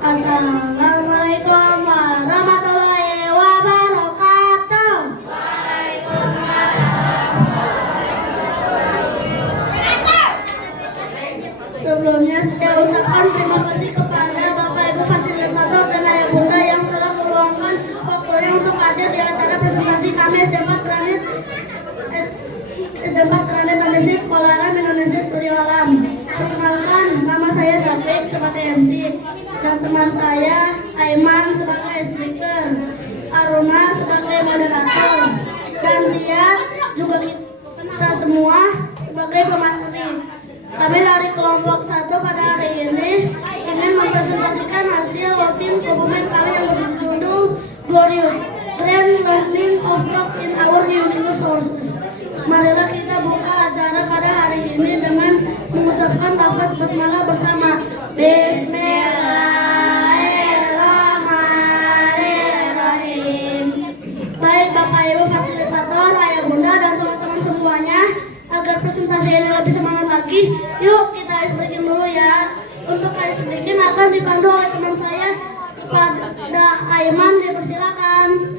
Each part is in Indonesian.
Assalamualaikum warahmatullahi wabarakatuh. Sebelumnya saya ucapkan terima kasih kepada Bapak Ibu fasilitator dan Ayah Bunda yang telah meluangkan waktunya untuk hadir di acara presentasi kami SD4 Granit Amisi Sekolah Alam Indonesia Studio Alam. Perkenalkan, nama saya Syafiq sebagai MC dan teman saya Aiman sebagai speaker, Aruna sebagai moderator, dan Zia juga kita semua sebagai pemateri. Kami dari kelompok 1 pada hari ini ingin mempresentasikan hasil voting Kebumen kami yang berjudul Glorious Grand Learning of Rocks in Our Unique Sources. Marilah kita buka acara pada hari ini dengan mengucapkan lafaz basmalah bersama. Bismillahirrahmanirrahim. Baik Bapak Ibu fasilitator, Ayah Bunda dan teman-teman semuanya, agar presentasi ini lebih semangat lagi, yuk kita ice breaking dulu ya. Untuk ice breaking akan dipandu oleh teman saya pada Aiman, dipersilakan.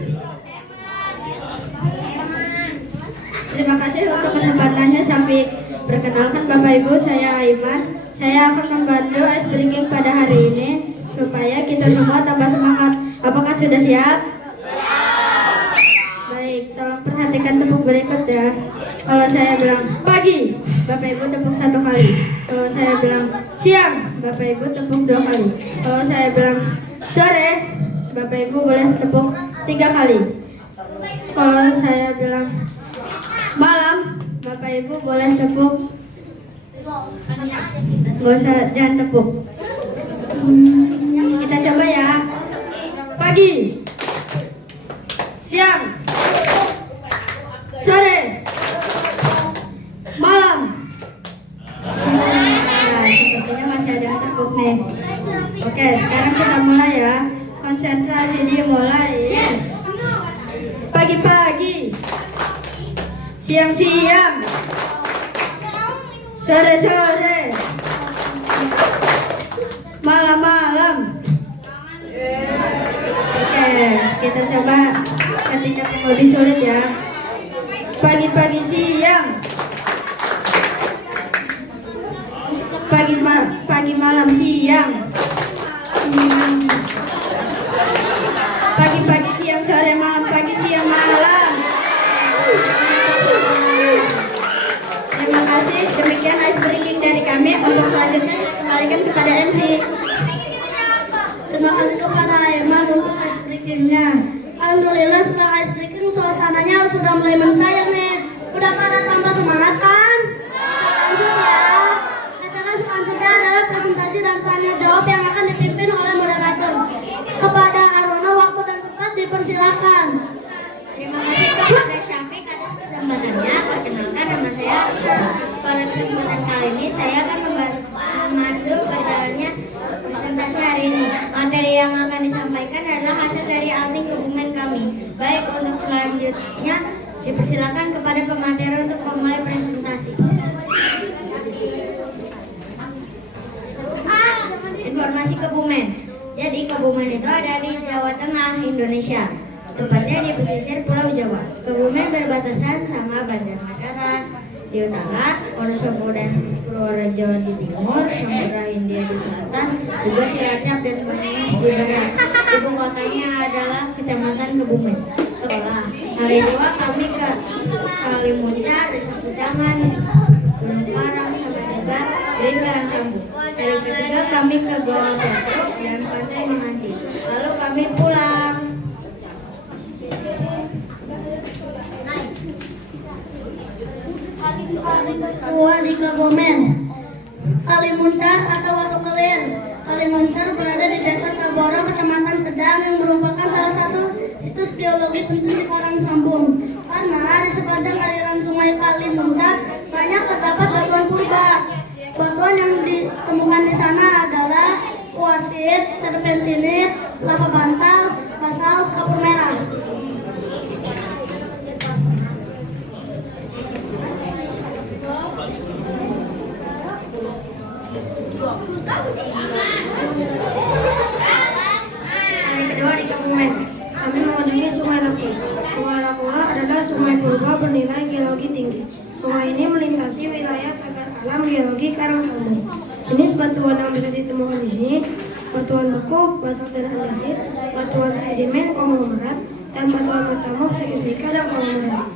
Terima kasih untuk kesempatannya Syafiq. Perkenalkan Bapak Ibu, saya Aiman. Saya akan membantu ice breaking pada hari ini supaya kita semua tambah semangat. Apakah sudah siap? Baik, tolong perhatikan tepuk berikut ya. Kalau saya bilang pagi, Bapak Ibu tepuk 1 kali. Kalau saya bilang siang, Bapak Ibu tepuk 2 kali. Kalau saya bilang sore, Bapak Ibu boleh tepuk 3 kali. Kalau saya bilang malam, Bapak Ibu boleh tepuk. Gak usah, jangan tepuk. Kita coba ya. Pagi, siang, sore, malam. Nah, sepertinya masih ada yang tepuk nih. Oke, sekarang kita mulai ya. Konsentrasi dimulai. Yes. Pagi-pagi, siang-siang, sore-sore, malam-malam. Oke, kita coba ketika yang lebih sulit ya. Pagi-pagi siang, pagi malam siang, pagi-pagi siang sore malam pagi siang malam. Terima kasih, demikian ice breaking dari kami. Untuk selanjutnya kembalikan kepada MC. Terima kasih kepada Aiman untuk ice breakingnya. Alhamdulillah setelah ice breaking suasananya sudah mulai mencair nih. Udah pada tambah semangat kan? Lanjut ya. Acara selanjutnya adalah presentasi dan tanya jawab yang akan dipimpin oleh moderator. Kepada Aruna waktu dan tempat dipersilakan. Terima kasih kepada Syafiq atas kesempatannya. Perkenalkan, nama saya Aruna. Pada kesempatan kali ini saya akan memandu berjalannya presentasi hari ini. Materi yang akan disampaikan adalah hasil dari outing Kebumen kami. Baik, untuk selanjutnya dipersilakan kepada pemateri untuk memulai presentasi. Informasi Kebumen. Jadi Kebumen itu ada di Jawa Tengah, Indonesia. Tepatnya di pesisir Pulau Jawa. Kebumen berbatasan sama Banjarnegara di utara, Wonosobo dan Purworejo di timur, Samudra Hindia di selatan, juga Cilacap dan Banyumas di barat. Ibu kotanya adalah Kecamatan Kebumen. Sekolah. Hari kedua kami ke Kalimuncar, Desa Kudangan, Gunung Parang, sampai juga dari Karangkambu. Hari ketiga kami ke Goa Petruk dan Pantai Menganti. Lalu kami pulang. Kedua di Kebumen. Kalimuncar atau Watu Kelir. Kalimuncar berada di Desa Saboro, Kecamatan Sedang, yang merupakan salah satu situs geologi penting di Karang Sambung. Karena di sepanjang aliran sungai Kalimuncar banyak terdapat batuan purba. Batuan yang ditemukan di sana adalah kuarsit, serpentinit, lava bantal, basalt, kapur merah. bisa ditemukan di sini batuan beku, basalt dan andesit, batuan sedimen, konglomerat, dan batuan metamorf, seismika, dan konglomerat.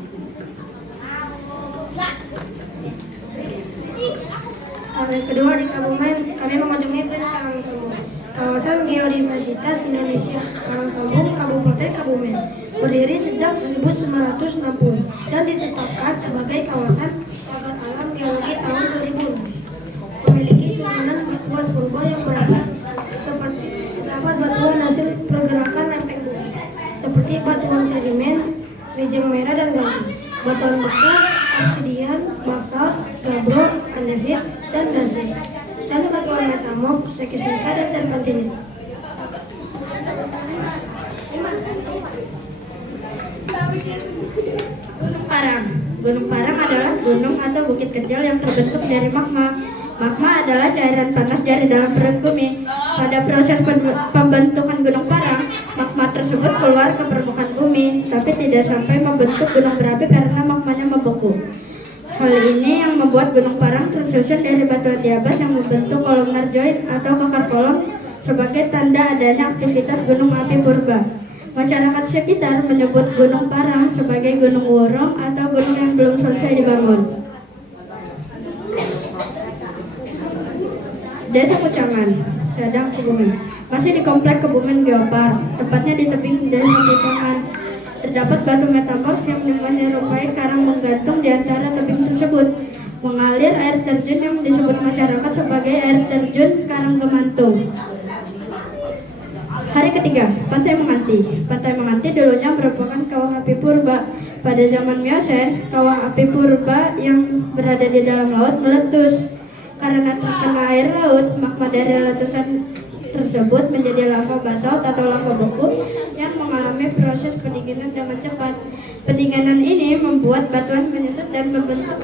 Hari kedua di Kebumen, kami mengunjungi Karangsombong, kawasan geodiversitas Indonesia, Karangsombong, Kabupaten Kebumen, berdiri sejak 1960 dan ditetapkan sebagai kawasan cagar alam geologi tahun 2000. Memiliki susunan batuan purba yang beragam, seperti terdapat batuan hasil pergerakan lempeng bumi, seperti batuan sedimen, lijeng merah dan gambut, batuan beku, obsidian, basalt, gabbro, andesit, dan granit, dan batuan metamorf, seismika, dan serpentinit. Gunung Parang. Gunung Parang adalah gunung atau bukit kecil yang terbentuk dari magma. Magma adalah cairan panas dari dalam perut bumi. Pada proses pembentukan gunung Parang, magma tersebut keluar ke permukaan bumi, tapi tidak sampai membentuk gunung berapi karena magmanya membeku. Hal ini yang membuat gunung Parang tersusun dari batuan diabas yang membentuk kolomnar joint atau kakar kolom sebagai tanda adanya aktivitas gunung api purba. Masyarakat sekitar menyebut Gunung Parang sebagai Gunung Wurung atau gunung yang belum selesai dibangun. Desa Kucangan, Sadang, Kebumen. Masih di komplek Kebumen Geopark, tepatnya di tebing Desa Kucangan. Terdapat batu metamorf yang menyerupai karang menggantung di antara tebing tersebut. Mengalir air terjun yang disebut masyarakat sebagai air terjun Karanggemantung. Hari ketiga, Pantai Menganti. Pantai Menganti dulunya merupakan kawah api purba. Pada zaman Miocen, kawah api purba yang berada di dalam laut meletus. Karena terkena air laut, magma dari letusan tersebut menjadi lava basalt atau lava beku yang mengalami proses pendinginan dengan cepat. Pendinginan ini membuat batuan menyusut dan membentuk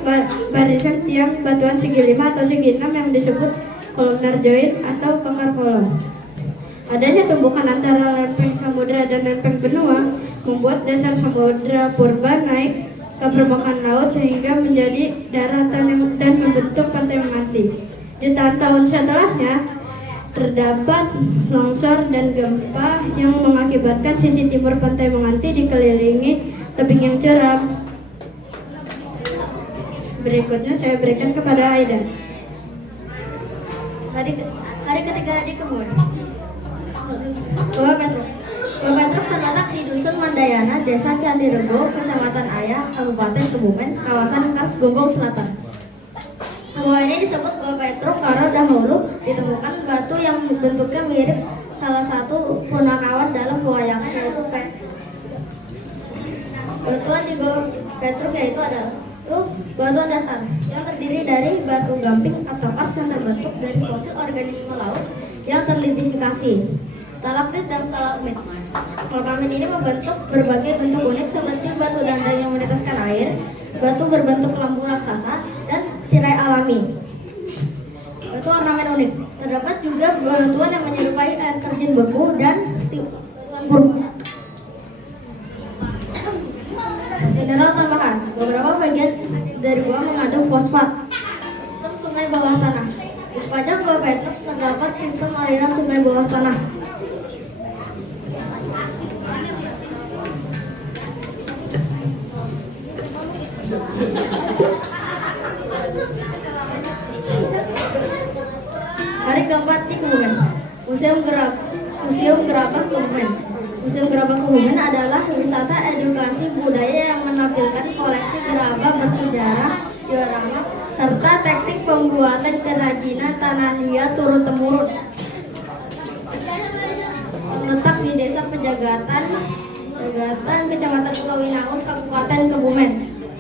barisan tiang batuan segi 5 atau segi 6 yang disebut columnar joint atau kakar kolom. Adanya tumbukan antara lempeng samudra dan lempeng benua membuat dasar samudra purba naik ke permukaan laut sehingga menjadi daratan dan membentuk Pantai Menganti. Jutaan tahun setelahnya terdapat longsor dan gempa yang mengakibatkan sisi timur Pantai Menganti dikelilingi tebing yang curam. Berikutnya saya berikan kepada Aida. Hari ketiga di kebun. Gua Petruk terletak di Dusun Mandayana, Desa Candirego, Kecamatan Ayah, Kabupaten Kebumen, kawasan Khas Gonggong Selatan. Gua ini disebut Gua Petruk karena dahulu ditemukan batu yang bentuknya mirip salah satu punakawan dalam pewayangan yaitu batuan di Gua Petruk yaitu adalah batuan dasar yang terdiri dari batu gamping atau kas yang terbentuk dari fosil organisme laut yang teridentifikasi. Stalaktit dan stalagmit. Stalagmit ini membentuk berbagai bentuk unik seperti batu dandang yang meneteskan air, batu berbentuk lampu raksasa, dan tirai alami. Batu ornamen unik. Terdapat juga batuan yang menyerupai air terjun beku dan batuan purba. Mineral tambahan. Beberapa bagian dari gua mengandung fosfat. Sistem sungai bawah tanah. Di sepanjang Gua Petruk terdapat sistem aliran sungai bawah tanah. Hari keempat di Kebumen. Museum Gerabah Kebumen. Museum Gerabah Kebumen adalah wisata edukasi budaya yang menampilkan koleksi gerabah bersejarah, diorama, serta teknik pembuatan kerajinan tanah liat turun-temurun. Terletak di Desa Pejagatan, Kecamatan Kawinangun, Kabupaten Kebumen.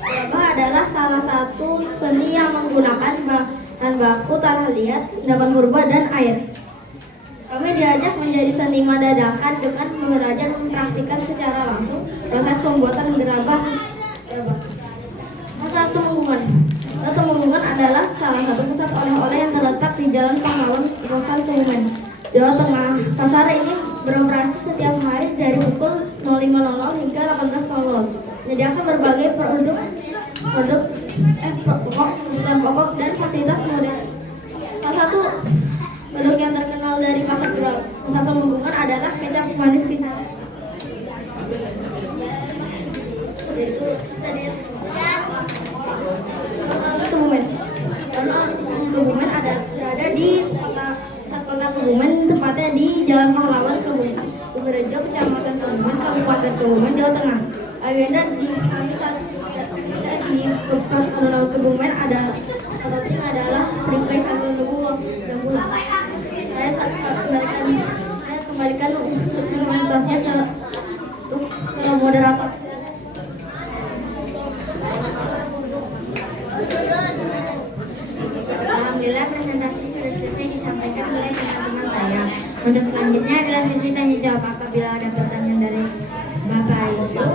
Gerabah adalah salah satu seni yang menggunakan bahan baku tanah liat, endapan purba, dan air. Kami diajak menjadi seniman dadakan dengan belajar mempraktikkan secara langsung proses pembuatan gerabah. Pasar Tumenggungan adalah salah satu pusat oleh-oleh yang terletak di Jalan Pahlawan, Rokan, Kebumen, Jawa Tengah. Pasar ini beroperasi setiap hari dari pukul 05.00 hingga 18.00. Menyediakan berbagai produk pokok dan fasilitas modern. Salah satu produk Jalan Pahlawan Kebumen, Kecamatan Kebumen, Kabupaten Kebumen, Jawa Tengah. Agenda di Kebumen adalah Free satu Saya kembalikan untuk presentasinya ke moderator. Alhamdulillah presentasi sudah selesai disampaikan oleh teman-teman saya. Untuk selanjutnya adalah sesi tanya jawab. Apabila ada pertanyaan dari Bapak Ibu,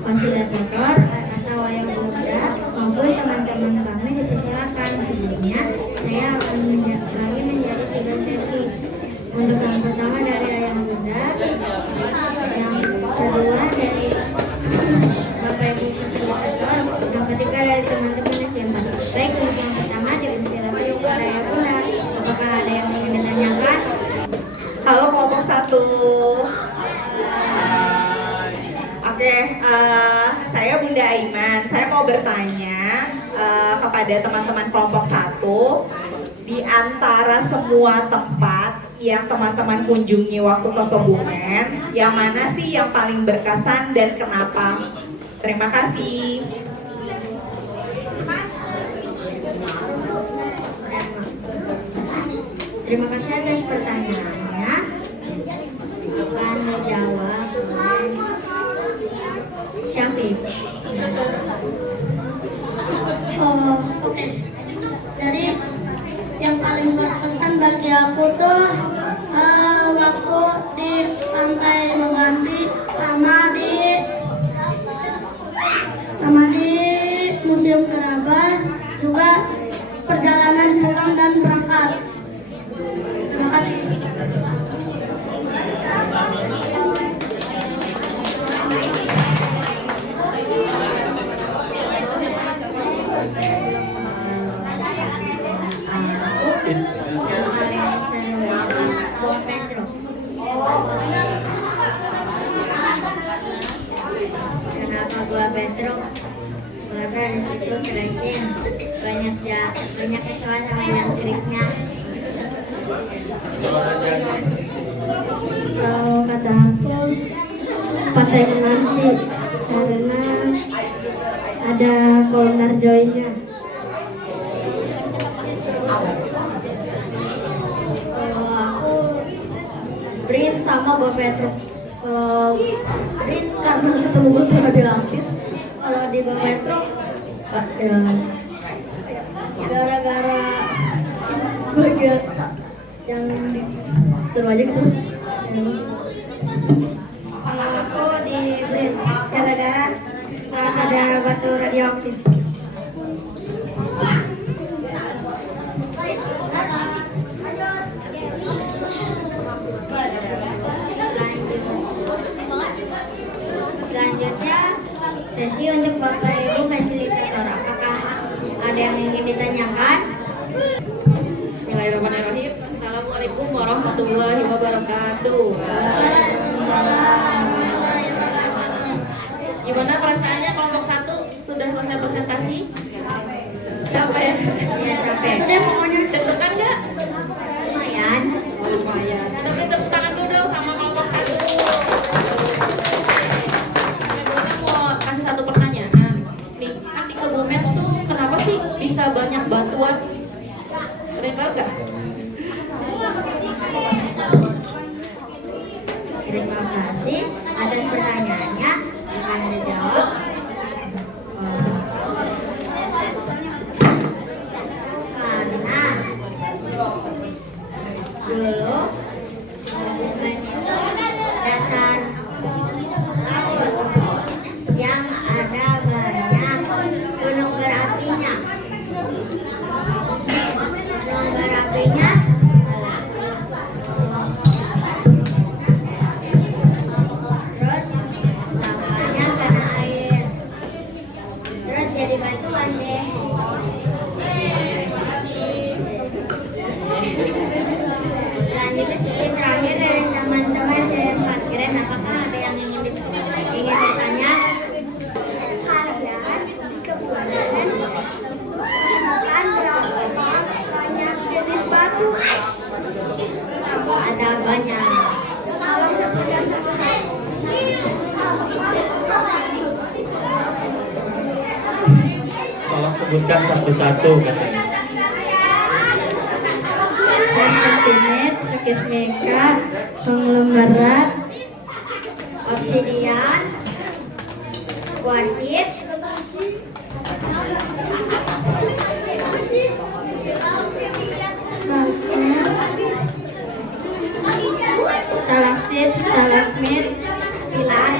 fasilitator atau yang berbeda maupun teman-teman kami dipersilakan. Sebelumnya saya akan bagi menjadi 3 sesi. Untuk yang pertama dari Ayah Bunda, yang kedua dari Bapak Ibu fasilitator, yang ketiga dari teman-teman SMA. Baik, untuk yang pertama dipersilakan kepada Ayah Bunda. Apakah ada yang ingin ditanyakan? Halo kelompok 1. Oke, saya Bunda Aiman. Saya mau bertanya kepada teman-teman kelompok 1, di antara semua tempat yang teman-teman kunjungi waktu ke Kebumen, yang mana sih yang paling berkesan dan kenapa? Terima kasih. Terima kasih atas pertanyaannya. Akan menjawab Syafiq. Oke. Jadi yang paling berkesan bagi aku tuh waktu di Pantai Nuganti sama di Museum Kerabat, juga perjalanan pulang dan berangkat. Terima kasih. Kenapa gua Petro? Karena di situ trekking banyak kecoa sama jangkriknya. Kalau kata aku Pantai Menanti karena ada Kolnar Joy-nya. Kalau aku Brin sama gua Petro. Kalau Brin karena ketemu gua di langit. Kalau di gua Petro gara-gara bagian yang seru aja gitu. Kalau aku di Brin, gara-gara ada batu radioaktif. Selanjutnya sesi untuk Bapak Ibu fasilitator. Apakah ada yang ingin ditanyakan? Bismillahirrahmanirrahim. Assalamualaikum warahmatullahi wabarakatuh. Gimana perasaannya kelompok 1 sudah selesai presentasi? Capek? Ya, capek. Deg-degan nggak? Lumayan. Lumayan. Kita beri tepuk tangan dulu dong sama kelompok 1. Saya mau kasih satu pertanyaan. Nih, kan di Kebumen tuh kenapa sih bisa banyak batuan? Ada yang tahu nggak? Terima kasih atas pertanyaannya. Akan dijawab. Karena dulu Kebumen itu dasar yang ada banyak gunung berapinya. Gunung berapinya terus tampaknya kena air, terus jadi batuan deh. Lanjut ke sesi terakhir dari sebutkan satu-satu katanya. Sentimet, sekismika, konglomerat, obsidian, kuarsit, stalaktit, stalagmit, pilar,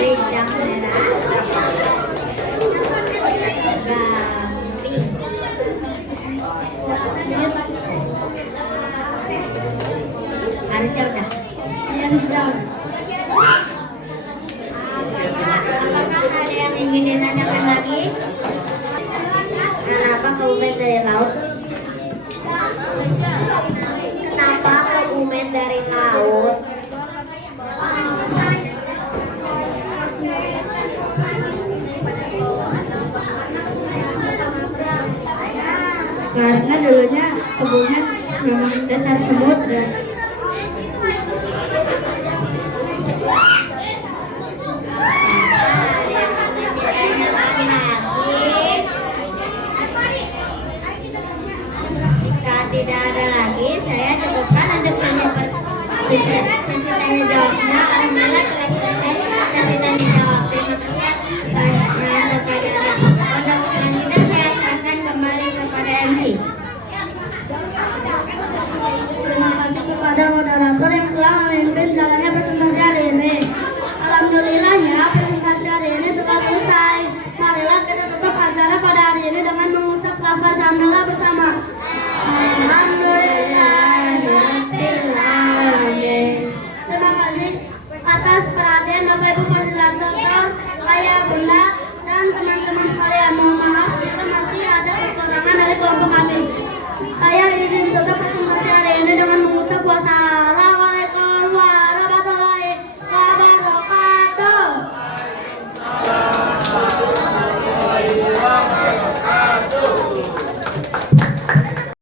rijang merah, gamping. Harusnya udah. Yang hijau. Apakah ada yang ingin ditanyakan lagi? Kenapa kebumen dari laut? Kenapa kebumen dari laut? Karena dulunya kebumen memang dasar samudra. Jika tidak ada lagi, saya cukupkan untuk sesi tanya jawabnya. Alhamdulillah telah selesai sesi tanya jawab. Terima kasih atas perhatiannya. Untuk selanjutnya saya serahkan kembali kepada MC. Terima kasih kepada moderator yang telah memimpin jalannya presentasi hari ini. Alhamdulillahnya presentasi hari ini telah selesai. Marilah kita tutup acara pada hari ini dengan mengucap lafaz hamdalah bersama. Alhamdulillahirrahmanirrahim. Terima kasih atas perhatian Bapak Ibu Fasilitator, ayah, bunda, dan teman-teman sekalian. Mohon maaf jika masih ada kekurangan dari kelompok kami. Saya izin tutup presentasi hari ini dengan mengucap wassalamualaikum